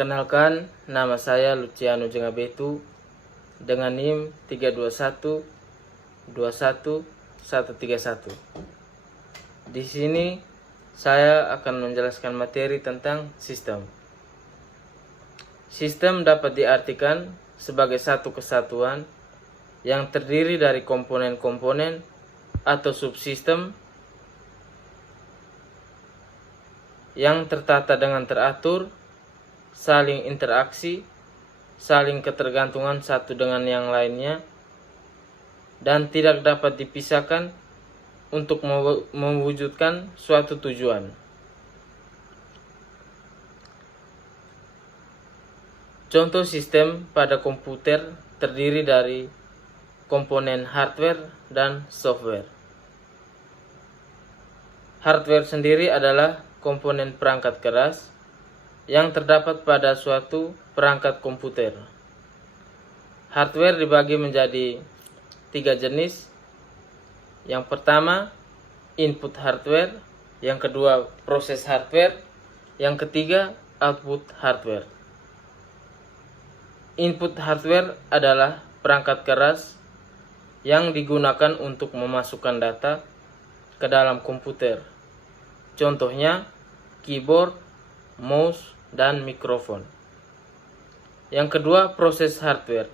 Perkenalkan, nama saya Luciano Jengabetu dengan NIM 321 21 131. Di sini saya akan menjelaskan materi tentang sistem. Sistem dapat diartikan sebagai satu kesatuan yang terdiri dari komponen-komponen atau subsistem yang tertata dengan teratur, saling interaksi, saling ketergantungan satu dengan yang lainnya, dan tidak dapat dipisahkan untuk mewujudkan suatu tujuan. Contoh sistem pada komputer terdiri dari komponen hardware dan software. Hardware sendiri adalah komponen perangkat keras yang terdapat pada suatu perangkat komputer. Hardware dibagi menjadi 3 jenis. Yang pertama, input hardware. Yang kedua, proses hardware. Yang ketiga, output hardware. Input hardware adalah perangkat keras yang digunakan untuk memasukkan data ke dalam komputer. Contohnya, keyboard, mouse, dan mikrofon. Yang kedua, proses hardware.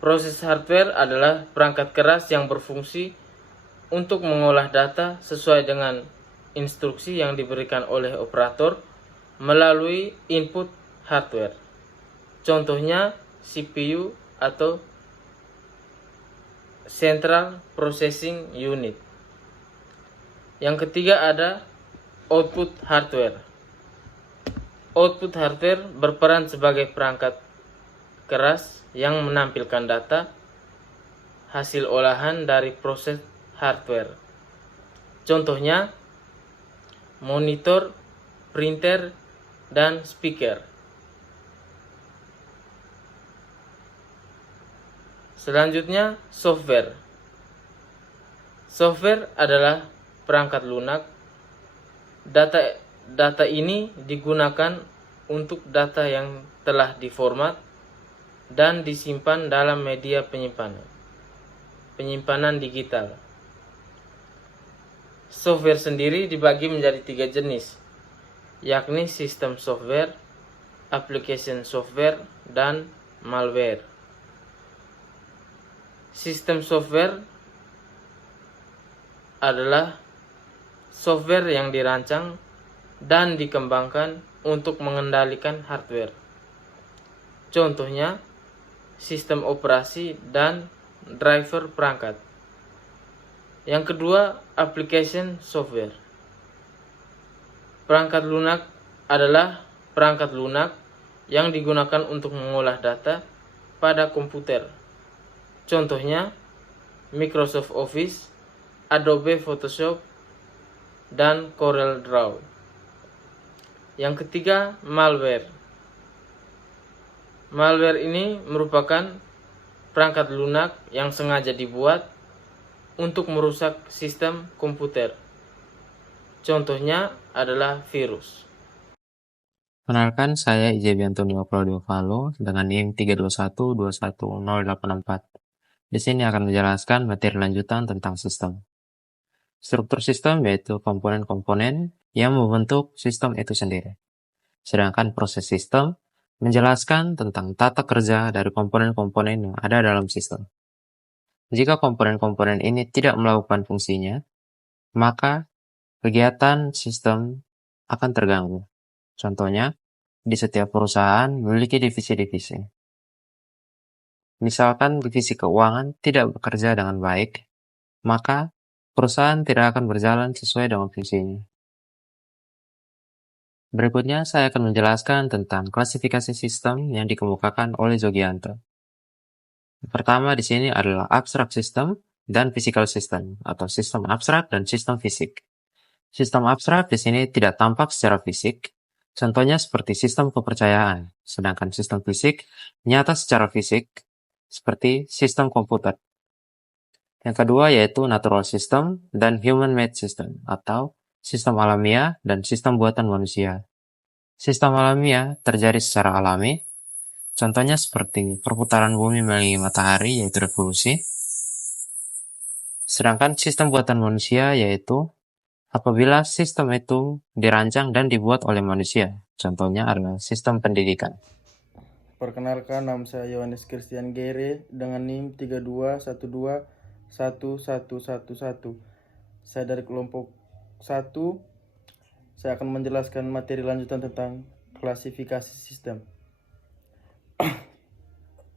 Proses hardware adalah perangkat keras yang berfungsi untuk mengolah data sesuai dengan instruksi yang diberikan oleh operator melalui input hardware. Contohnya, CPU atau Central Processing Unit. Yang ketiga ada output hardware. Output hardware berperan sebagai perangkat keras yang menampilkan data hasil olahan dari proses hardware. Contohnya, monitor, printer, dan speaker. Selanjutnya, software. Software adalah perangkat lunak. Data ini digunakan untuk data yang telah diformat dan disimpan dalam media penyimpanan digital. Software sendiri dibagi menjadi 3 jenis, yakni sistem software, application software, dan malware. Sistem software adalah software yang dirancang dan dikembangkan untuk mengendalikan hardware. Contohnya, sistem operasi dan driver perangkat. Yang kedua, application software. Perangkat lunak adalah perangkat lunak yang digunakan untuk mengolah data pada komputer. Contohnya, Microsoft Office, Adobe Photoshop, dan Corel Draw. Yang ketiga, malware. Malware ini merupakan perangkat lunak yang sengaja dibuat untuk merusak sistem komputer. Contohnya adalah virus. Kenalkan, saya Ijebi Antonio Claudio Valo dengan NIM 321211084. Di sini akan menjelaskan materi lanjutan tentang sistem. Struktur sistem yaitu komponen-komponen yang membentuk sistem itu sendiri. Sedangkan proses sistem menjelaskan tentang tata kerja dari komponen-komponen yang ada dalam sistem. Jika komponen-komponen ini tidak melakukan fungsinya, maka kegiatan sistem akan terganggu. Contohnya, di setiap perusahaan memiliki divisi-divisi. Misalkan divisi keuangan tidak bekerja dengan baik, maka perusahaan tidak akan berjalan sesuai dengan fungsinya. Berikutnya saya akan menjelaskan tentang klasifikasi sistem yang dikemukakan oleh Zogianto. Pertama di sini adalah abstrak system dan physical system, atau sistem abstrak dan sistem fisik. Sistem abstrak di sini tidak tampak secara fisik, contohnya seperti sistem kepercayaan, sedangkan sistem fisik nyata secara fisik, seperti sistem komputer. Yang kedua yaitu natural system dan human-made system, atau sistem alamiah dan sistem buatan manusia. Sistem alamiah terjadi secara alami, contohnya seperti perputaran bumi mengelilingi matahari yaitu revolusi. Sedangkan sistem buatan manusia yaitu apabila sistem itu dirancang dan dibuat oleh manusia, contohnya adalah sistem pendidikan. Perkenalkan, nama saya Yohanes Christian Gere dengan NIM 3212111111. Saya dari kelompok 1. Saya akan menjelaskan materi lanjutan tentang klasifikasi sistem.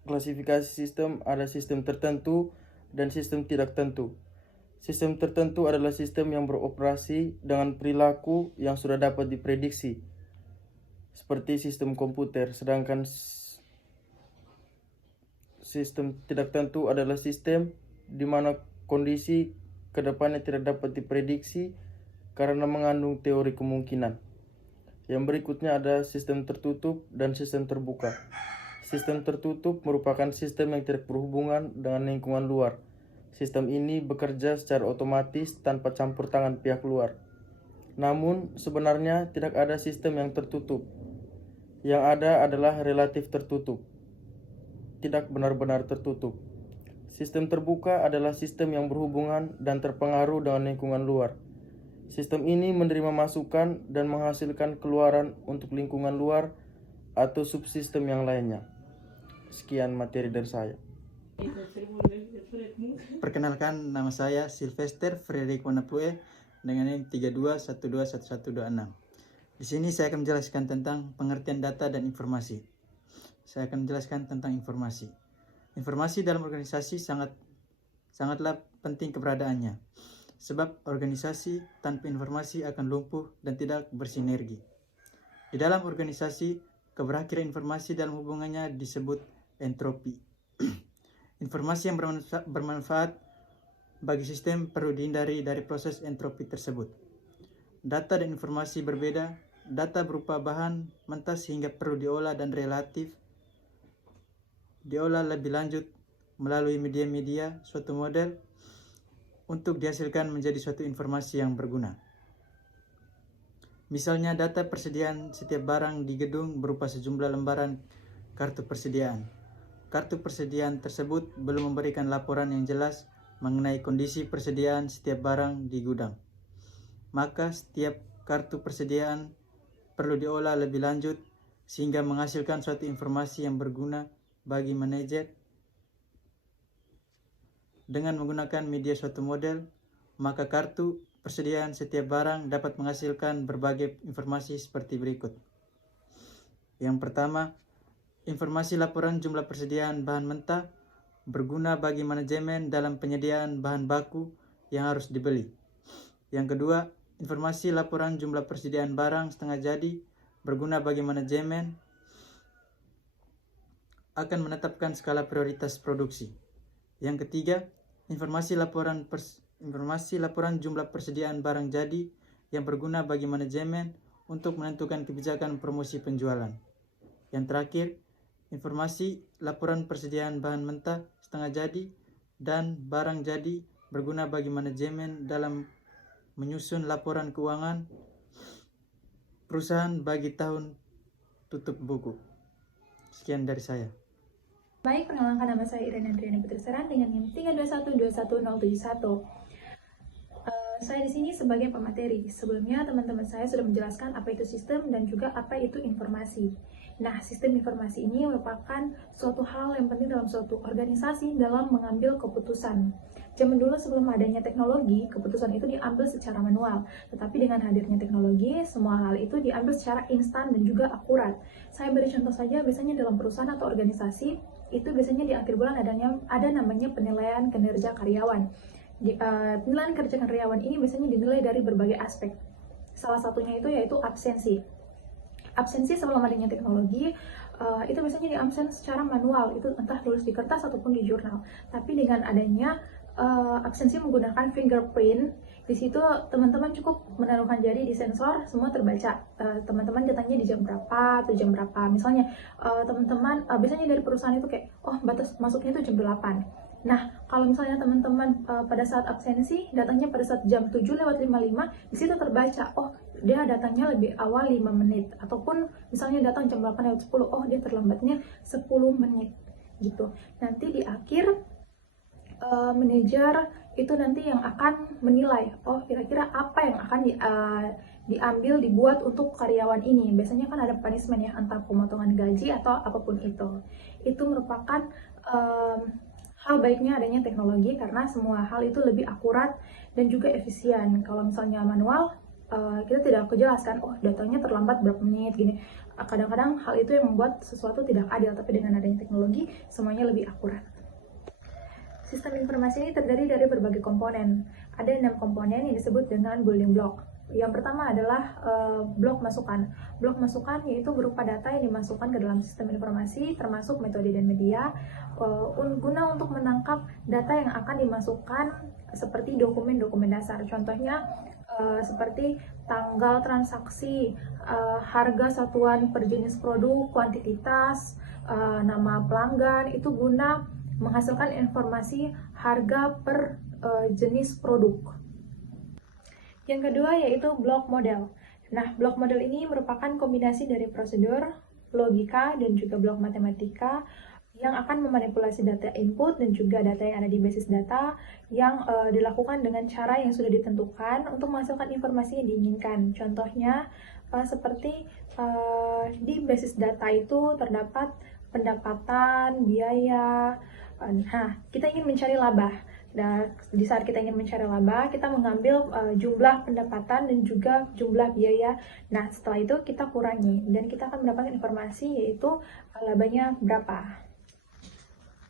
Klasifikasi sistem ada sistem tertentu dan sistem tidak tentu. Sistem tertentu adalah sistem yang beroperasi dengan perilaku yang sudah dapat diprediksi, seperti sistem komputer, sedangkan sistem tidak tentu adalah sistem di mana kondisi kedepannya tidak dapat diprediksi karena mengandung teori kemungkinan. Yang berikutnya ada sistem tertutup dan sistem terbuka. Sistem tertutup merupakan sistem yang tidak berhubungan dengan lingkungan luar. Sistem ini bekerja secara otomatis tanpa campur tangan pihak luar. Namun, sebenarnya tidak ada sistem yang tertutup. Yang ada adalah relatif tertutup, tidak benar-benar tertutup. Sistem terbuka adalah sistem yang berhubungan dan terpengaruh dengan lingkungan luar. Sistem ini menerima masukan dan menghasilkan keluaran untuk lingkungan luar atau subsistem yang lainnya. Sekian materi dari saya. Perkenalkan, nama saya Sylvester Frederick Wanapue dengan NIM 32121126. Di sini saya akan menjelaskan tentang pengertian data dan informasi. Saya akan menjelaskan tentang informasi. Informasi dalam organisasi sangatlah penting keberadaannya. Sebab organisasi tanpa informasi akan lumpuh dan tidak bersinergi. Di dalam organisasi, keberakhiran informasi dalam hubungannya disebut entropi. Informasi yang bermanfaat bagi sistem perlu dihindari dari proses entropi tersebut. Data dan informasi berbeda. Data berupa bahan mentah sehingga perlu diolah dan relatif diolah lebih lanjut melalui media-media suatu model untuk dihasilkan menjadi suatu informasi yang berguna. Misalnya data persediaan setiap barang di gedung berupa sejumlah lembaran kartu persediaan. Kartu persediaan tersebut belum memberikan laporan yang jelas mengenai kondisi persediaan setiap barang di gudang. Maka setiap kartu persediaan perlu diolah lebih lanjut sehingga menghasilkan suatu informasi yang berguna bagi manajer. Dengan menggunakan media suatu model, maka kartu persediaan setiap barang dapat menghasilkan berbagai informasi seperti berikut. Yang pertama, informasi laporan jumlah persediaan bahan mentah berguna bagi manajemen dalam penyediaan bahan baku yang harus dibeli. Yang kedua, informasi laporan jumlah persediaan barang setengah jadi berguna bagi manajemen akan menetapkan skala prioritas produksi. Yang ketiga, informasi laporan jumlah persediaan barang jadi yang berguna bagi manajemen untuk menentukan kebijakan promosi penjualan. Yang terakhir, informasi laporan persediaan bahan mentah setengah jadi dan barang jadi berguna bagi manajemen dalam menyusun laporan keuangan perusahaan bagi tahun tutup buku. Sekian dari saya. Baik, perkenalkan, nama saya Irene Andriani Putri Seran dengan NIM 32121071. Saya di sini sebagai pemateri. Sebelumnya teman-teman saya sudah menjelaskan apa itu sistem dan juga apa itu informasi. Nah, sistem informasi ini merupakan suatu hal yang penting dalam suatu organisasi dalam mengambil keputusan. Zaman dulu sebelum adanya teknologi, keputusan itu diambil secara manual. Tetapi dengan hadirnya teknologi, semua hal itu diambil secara instan dan juga akurat. Saya beri contoh saja, biasanya dalam perusahaan atau organisasi, itu biasanya di akhir bulan ada namanya penilaian kinerja karyawan. Penilaian kerja karyawan ini biasanya dinilai dari berbagai aspek. Salah satunya itu yaitu absensi. Absensi sebelum adanya teknologi itu biasanya diabsen secara manual, itu entah tulis di kertas ataupun di jurnal. Tapi dengan adanya absensi menggunakan fingerprint, di situ teman-teman cukup menaruhkan jari di sensor, semua terbaca. Teman-teman datangnya di jam berapa atau jam berapa. Misalnya teman-teman biasanya dari perusahaan itu kayak, oh batas masuknya itu jam 8. Nah, kalau misalnya teman-teman pada saat absensi, datangnya pada saat jam 7:55, di situ terbaca, oh dia datangnya lebih awal 5 menit. Ataupun misalnya datang jam 8:10, oh dia terlambatnya 10 menit. Gitu. Nanti di akhir, manajer itu nanti yang akan menilai, oh kira-kira apa yang akan dibuat untuk karyawan ini. Biasanya kan ada punishment ya, entah pemotongan gaji atau apapun itu. Itu merupakan hal baiknya adanya teknologi karena semua hal itu lebih akurat dan juga efisien. Kalau misalnya manual, kita tidak kejelaskan, oh datanya terlambat berapa menit gini. Kadang-kadang hal itu yang membuat sesuatu tidak adil, tapi dengan adanya teknologi semuanya lebih akurat. Sistem informasi ini terdiri dari berbagai komponen. Ada 6 komponen yang disebut dengan building block. Yang pertama adalah blok masukan. Blok masukan yaitu berupa data yang dimasukkan ke dalam sistem informasi, termasuk metode dan media, guna untuk menangkap data yang akan dimasukkan seperti dokumen-dokumen dasar. Contohnya seperti tanggal transaksi, harga satuan per jenis produk, kuantitas, nama pelanggan, itu guna menghasilkan informasi harga per jenis produk. Yang kedua yaitu blok model. Nah, blok model ini merupakan kombinasi dari prosedur, logika, dan juga blok matematika yang akan memanipulasi data input dan juga data yang ada di basis data yang dilakukan dengan cara yang sudah ditentukan untuk menghasilkan informasi yang diinginkan. Contohnya seperti di basis data itu terdapat pendapatan, biaya. Nah, kita ingin mencari laba. Dan di saat kita ingin mencari laba, kita mengambil jumlah pendapatan dan juga jumlah biaya. Nah, setelah itu kita kurangi dan kita akan mendapatkan informasi yaitu labanya berapa.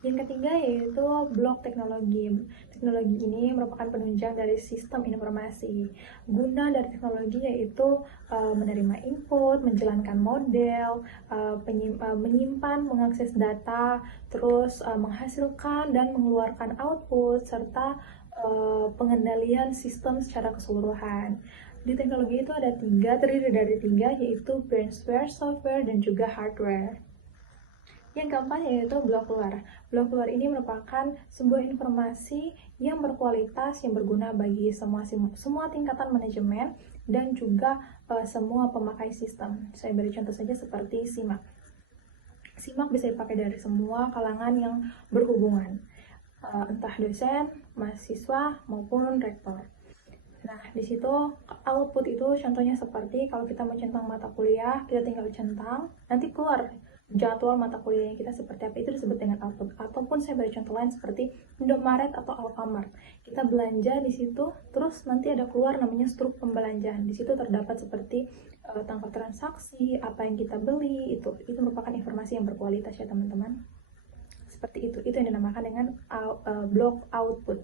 Yang ketiga yaitu blok teknologi. Teknologi ini merupakan penunjang dari sistem informasi. Guna dari teknologi yaitu menerima input, menjalankan model, menyimpan, mengakses data, terus menghasilkan dan mengeluarkan output, serta pengendalian sistem secara keseluruhan. Di teknologi itu ada terdiri dari tiga, yaitu brainware, software, dan juga hardware. Yang keempat yaitu blok luar. Blok luar ini merupakan sebuah informasi yang berkualitas, yang berguna bagi semua tingkatan manajemen dan juga semua pemakai sistem. Saya beri contoh saja seperti SIMAK. SIMAK bisa dipakai dari semua kalangan yang berhubungan, entah dosen, mahasiswa, maupun rektor. Nah, di situ output itu contohnya seperti kalau kita mencentang mata kuliah, kita tinggal centang, nanti keluar jadwal mata kuliah yang kita seperti apa, itu disebut dengan output. Ataupun saya beri contoh lain seperti Indomaret atau Alfamart. Kita belanja di situ, terus nanti ada keluar namanya struk pembelanjaan. Di situ terdapat seperti tanggal transaksi, apa yang kita beli, itu merupakan informasi yang berkualitas ya teman-teman. Seperti itu yang dinamakan dengan blok output.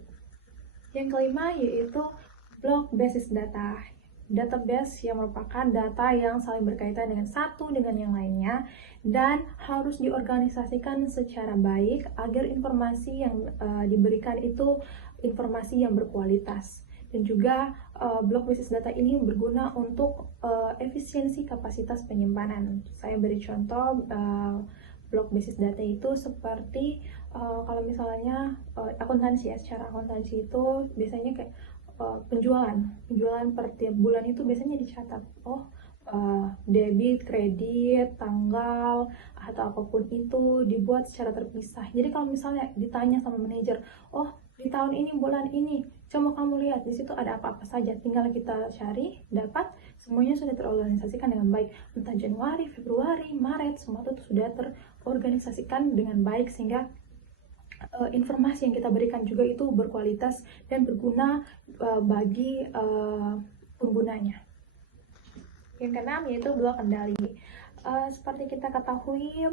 Yang kelima yaitu blok basis data. Database yang merupakan data yang saling berkaitan dengan satu dengan yang lainnya dan harus diorganisasikan secara baik agar informasi yang diberikan itu informasi yang berkualitas. Dan juga blok basis data ini berguna untuk efisiensi kapasitas penyimpanan. Saya beri contoh blok basis data itu seperti kalau misalnya akuntansi ya, secara akuntansi itu biasanya kayak penjualan per tiap bulan itu biasanya dicatat, debit, kredit, tanggal, atau apapun itu dibuat secara terpisah. Jadi kalau misalnya ditanya sama manajer, di tahun ini, bulan ini, coba kamu lihat di situ ada apa-apa saja, tinggal kita cari, dapat, semuanya sudah terorganisasikan dengan baik. Entah Januari, Februari, Maret, semua itu sudah terorganisasikan dengan baik sehingga informasi yang kita berikan juga itu berkualitas dan berguna bagi penggunanya. Yang keenam yaitu blok kendali. Seperti kita ketahui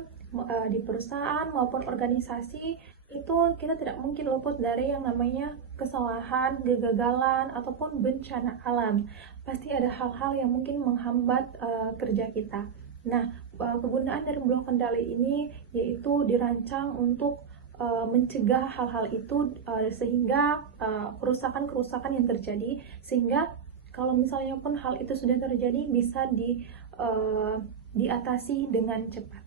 di perusahaan maupun organisasi itu kita tidak mungkin luput dari yang namanya kesalahan, kegagalan, ataupun bencana alam. Pasti ada hal-hal yang mungkin menghambat kerja kita. Nah, kegunaan dari blok kendali ini yaitu dirancang untuk mencegah hal-hal itu sehingga kerusakan-kerusakan yang terjadi, sehingga kalau misalnya pun hal itu sudah terjadi bisa diatasi dengan cepat.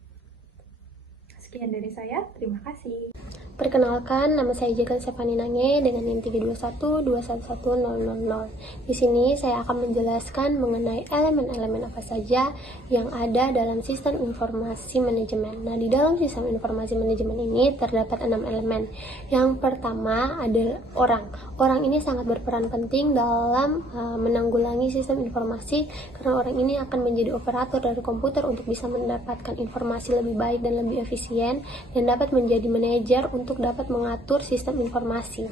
Sekian Sekian dari saya, terima kasih. Perkenalkan, nama saya Jeka Stefani Nange dengan NIM 321211000. Di sini saya akan menjelaskan mengenai elemen-elemen apa saja yang ada dalam sistem informasi manajemen. Nah, di dalam sistem informasi manajemen ini terdapat 6 elemen. Yang pertama adalah orang. Orang ini sangat berperan penting dalam menanggulangi sistem informasi karena orang ini akan menjadi operator dari komputer untuk bisa mendapatkan informasi lebih baik dan lebih efisien dan dapat menjadi manajer untuk dapat mengatur sistem informasi.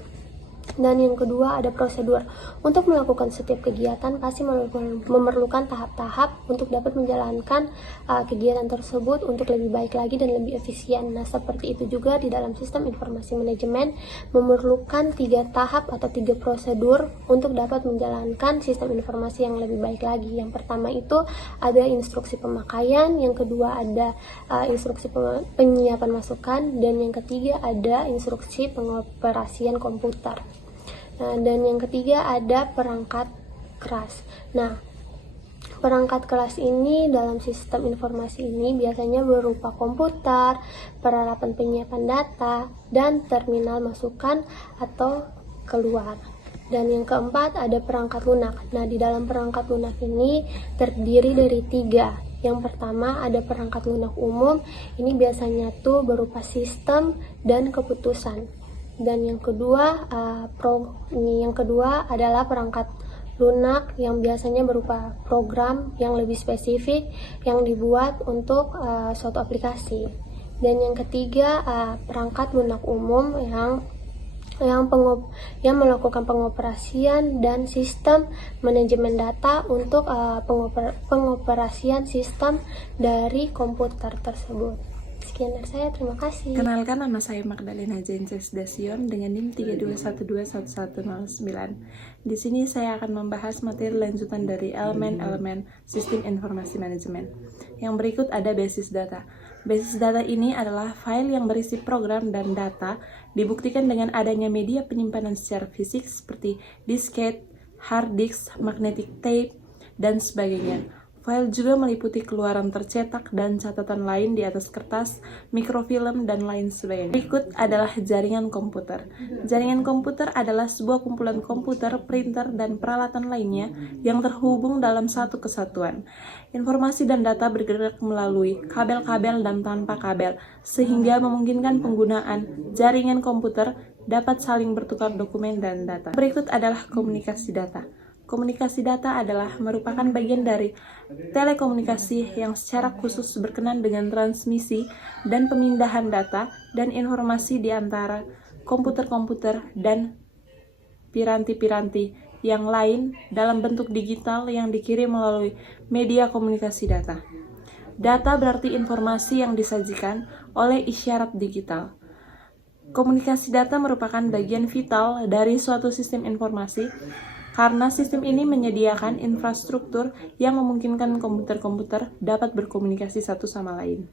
Dan yang kedua ada prosedur. Untuk melakukan setiap kegiatan pasti memerlukan tahap-tahap untuk dapat menjalankan kegiatan tersebut untuk lebih baik lagi dan lebih efisien. Nah, seperti itu juga di dalam sistem informasi manajemen memerlukan 3 tahap atau 3 prosedur untuk dapat menjalankan sistem informasi yang lebih baik lagi. Yang pertama itu ada instruksi pemakaian, yang kedua ada instruksi penyiapan masukan, dan yang ketiga ada instruksi pengoperasian komputer. Nah, dan yang ketiga ada perangkat keras. Nah, perangkat keras ini dalam sistem informasi ini biasanya berupa komputer, peralatan penyiapan data, dan terminal masukan atau keluar. Dan yang keempat ada perangkat lunak. Nah, di dalam perangkat lunak ini terdiri dari 3. Yang pertama ada perangkat lunak umum. Ini biasanya tuh berupa sistem dan keputusan. Dan yang kedua adalah perangkat lunak yang biasanya berupa program yang lebih spesifik yang dibuat untuk suatu aplikasi. Dan yang ketiga perangkat lunak umum yang melakukan pengoperasian dan sistem manajemen data untuk pengoperasian sistem dari komputer tersebut. Sekian dari saya, terima kasih. Kenalkan, nama saya Magdalena Jenses Dasion dengan NIM 321211009. Di sini saya akan membahas materi lanjutan dari elemen-elemen sistem informasi manajemen. Yang berikut ada basis data. Basis data ini adalah file yang berisi program dan data, dibuktikan dengan adanya media penyimpanan secara fisik seperti disket, hard disk, magnetic tape, dan sebagainya. File juga meliputi keluaran tercetak dan catatan lain di atas kertas, mikrofilm, dan lain sebagainya. Berikut adalah jaringan komputer. Jaringan komputer adalah sebuah kumpulan komputer, printer, dan peralatan lainnya yang terhubung dalam satu kesatuan. Informasi dan data bergerak melalui kabel-kabel dan tanpa kabel, sehingga memungkinkan penggunaan jaringan komputer dapat saling bertukar dokumen dan data. Berikut adalah komunikasi data. Komunikasi data adalah merupakan bagian dari telekomunikasi yang secara khusus berkenaan dengan transmisi dan pemindahan data dan informasi di antara komputer-komputer dan piranti-piranti yang lain dalam bentuk digital yang dikirim melalui media komunikasi data. Data berarti informasi yang disajikan oleh isyarat digital. Komunikasi data merupakan bagian vital dari suatu sistem informasi karena sistem ini menyediakan infrastruktur yang memungkinkan komputer-komputer dapat berkomunikasi satu sama lain.